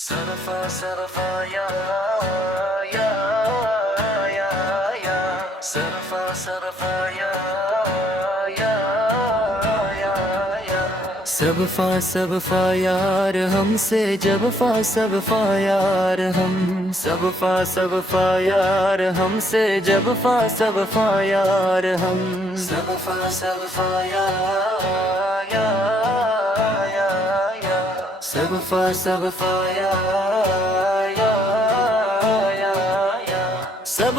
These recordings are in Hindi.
Sarfa sarfa ya ya ya ya sarfa sarfa ya ya ya ya सब फा यार हमसे जब फा सब फा यार हम सब फा यार हमसे जब फा सब फा यार हम सब फा यार या या या सब फा यार या या या सब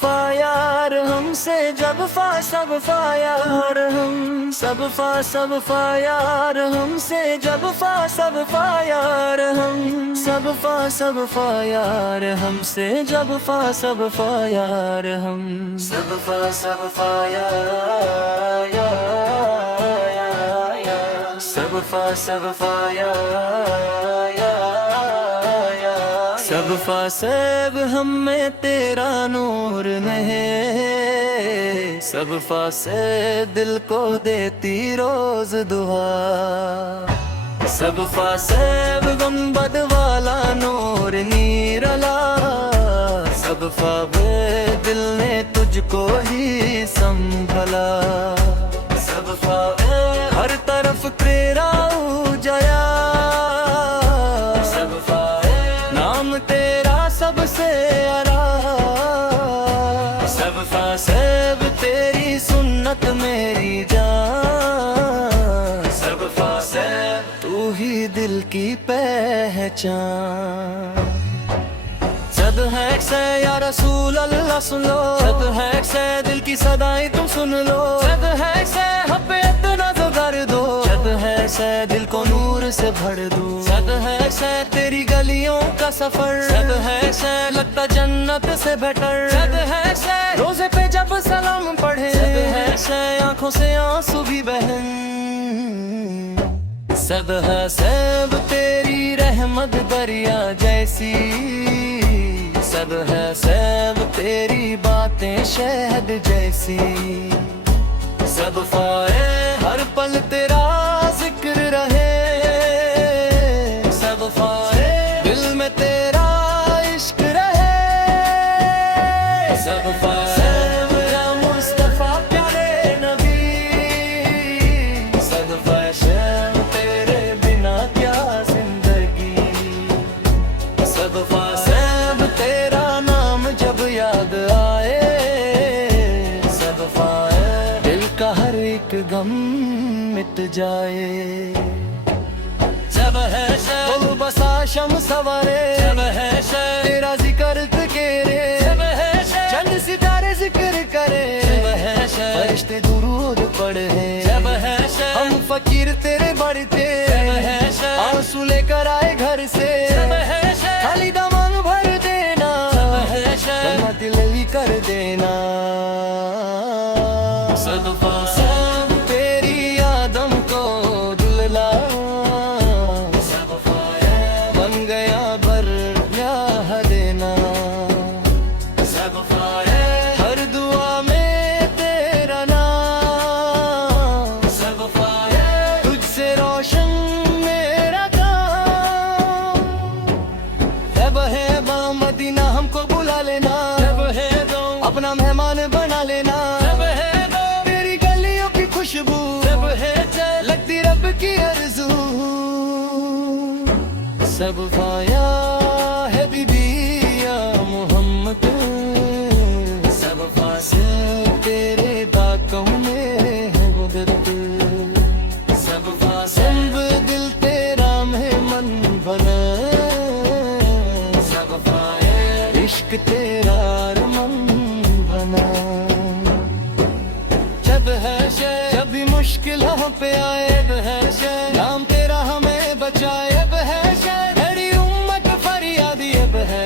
फा यार हमसे जब फा सब फा यार हम सब फा यार हमसे जब फा सब फा यार हम सब फा यार हमसे जब फा सब फा यार हम सब फा यार या या या सब फा यार या या सब फा सब हम में तेरा नूर नहीं सब फा से दिल को देती रोज दुआ सब फा सब गुंबद वाला नूर नीरला सब फा वे दिल ने तुझको ही संभला सब फा हर तरफ तेरा उजाया सब फा नाम तेरा सबसे अला सब फा सब तेरी सुन्नत मेरी जान सब फा सब तू ही दिल की पहचान सद है से या रसूल अल्लाह सुन लो सद है से दिल की सदाएं तुम सुन लो सद है से हब्बे इतना तो कर दो सद है से दिल को नूर से भर दो सद है से तेरी गलियों का सफर सद है से लगता जन्नत से बेटर सद है से रोजे पे जब सलाम पढ़े सद है से आंखों से आंसू भी बहन सद है सब तेरी रहमत दरिया जैसी सद है सब तेरी बातें शहद जैसी सब फाए हर पल तेरा जिक्र रहे सब फाए दिल में तेरा इश्क रहे सब फाए मेरा मुस्तफा प्यारे नबी सब फाए तेरे बिना क्या जिंदगी सब फाए तेरा नाम जब याद आए सब फाए दिल का हर एक गम मिट जाए सब है सब बसा शम सवारे सब है तेरा जिक्र तेरे सब है चंद सितारे जिक्र करे सब है फरिश्ते दुरूद पढ़े सब है हम फकीर तेरे बढ़ते सब है आंसू लेकर आए घर से सब है खाली दामन भर देना सब है दिल कर देना सदफा सब तेरी आदम को दुल्ला बन गया बर ब्याह देना हर दुआ में तेरा नाम तुझसे रोशन मेरा काम जब है मदीना हमको बुला लेना जब है अपना मेहमान बना लेना जब है तेरी गलियों की खुशबू जब है लगती रब की आरज़ू सब फाया है बीबी या मोहम्मद सब फासे तेरे दाकों में है मुदत सब फासे दिल तेरा मेहमान बना सब फाए इश्क तेरा अरमान बना जब है जब भी मुश्किल हम पे आए है नाम तेरा हमें बचाए अब है तेरी उम्मत फरियादी अब है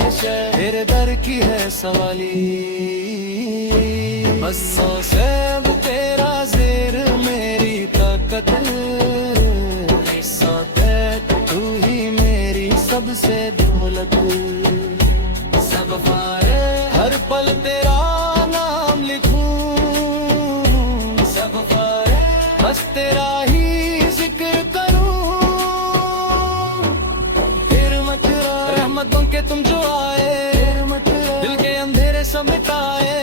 तेरे दर की है सवाली बस सब तेरा ज़ेर मेरी ताकत तू ही मेरी सबसे दौलत सब फाए हर पल तेरा नाम लिखूं सब फाए बस तेरा ही जिक्र करूं फिर मत मत बन के तुम जो आए, दिल के अंधेरे सब मिटाए,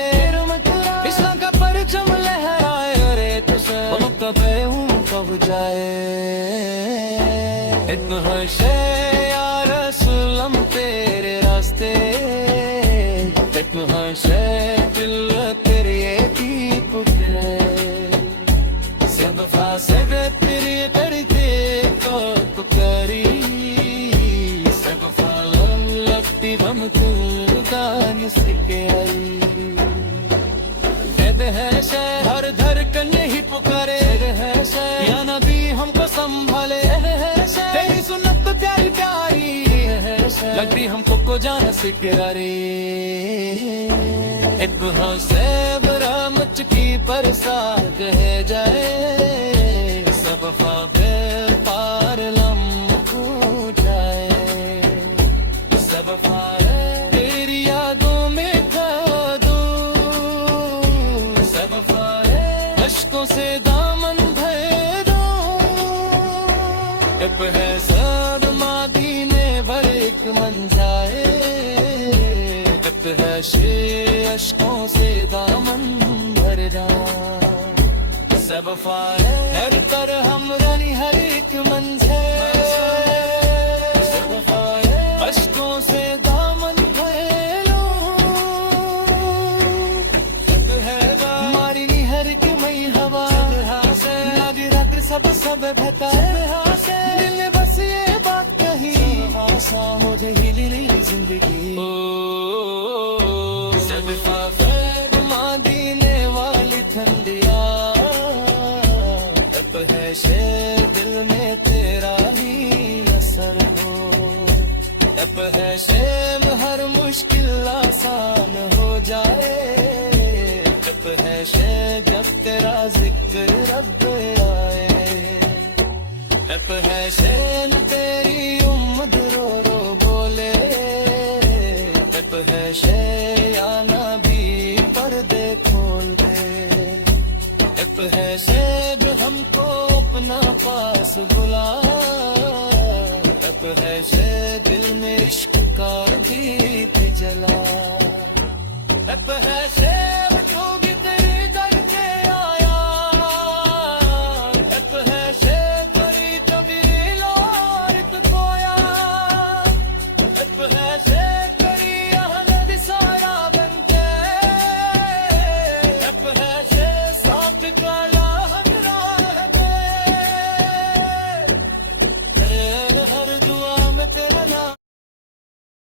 इस्लाम का परचम लहराए, अरे तुझे कब हूँ कब जाए। इतना शे या रसूलम तेरे रास्ते, इतना शे दिल तेरे की पुकारे, सब फासद तेरे करते को पुकारी, सब फालम लगती हम खुदान सिके आई। है शय हर धड़कन ही पुकारे, है शय या नबी हमको संभाले, तेरी सुन्नत तो प्यारी प्यारी है शय, लगती हमको को जान सिकरारी। इतना से बरा मुझकी परसार कहे जाए, सब ख्वाबे पार लम को जाए, सब फार तेरी यादों में अशकों से दामन भर दो, अब है सब मदीने भर एक मन जाए, अब है शे अशकों से दामन भर जाए, सब फारे हर तर हम रनी हर एक मंझे, सब फारे अशकों से दामन भर लो, अब है मारी नी हर एक मई हवा, सब सब बता दिल ने बस ये बात कही, आशा मुझे हिली जिंदगी, सब फाफर मदीने वाली ठंडिया, अब है शेर दिल में तेरा ही असर हो, अब है शेर हर मुश्किल आसान हो जाए, अब है शेर जब तेरा जिक्र रब आए, अब है शैन तेरी उम्मत रो रो बोले, अब है शैयाना भी पर्दे खोल दे, अब है शैब हमको अपना पास बुला, अब है शै दिल में इश्क का दीप जला, अब है शै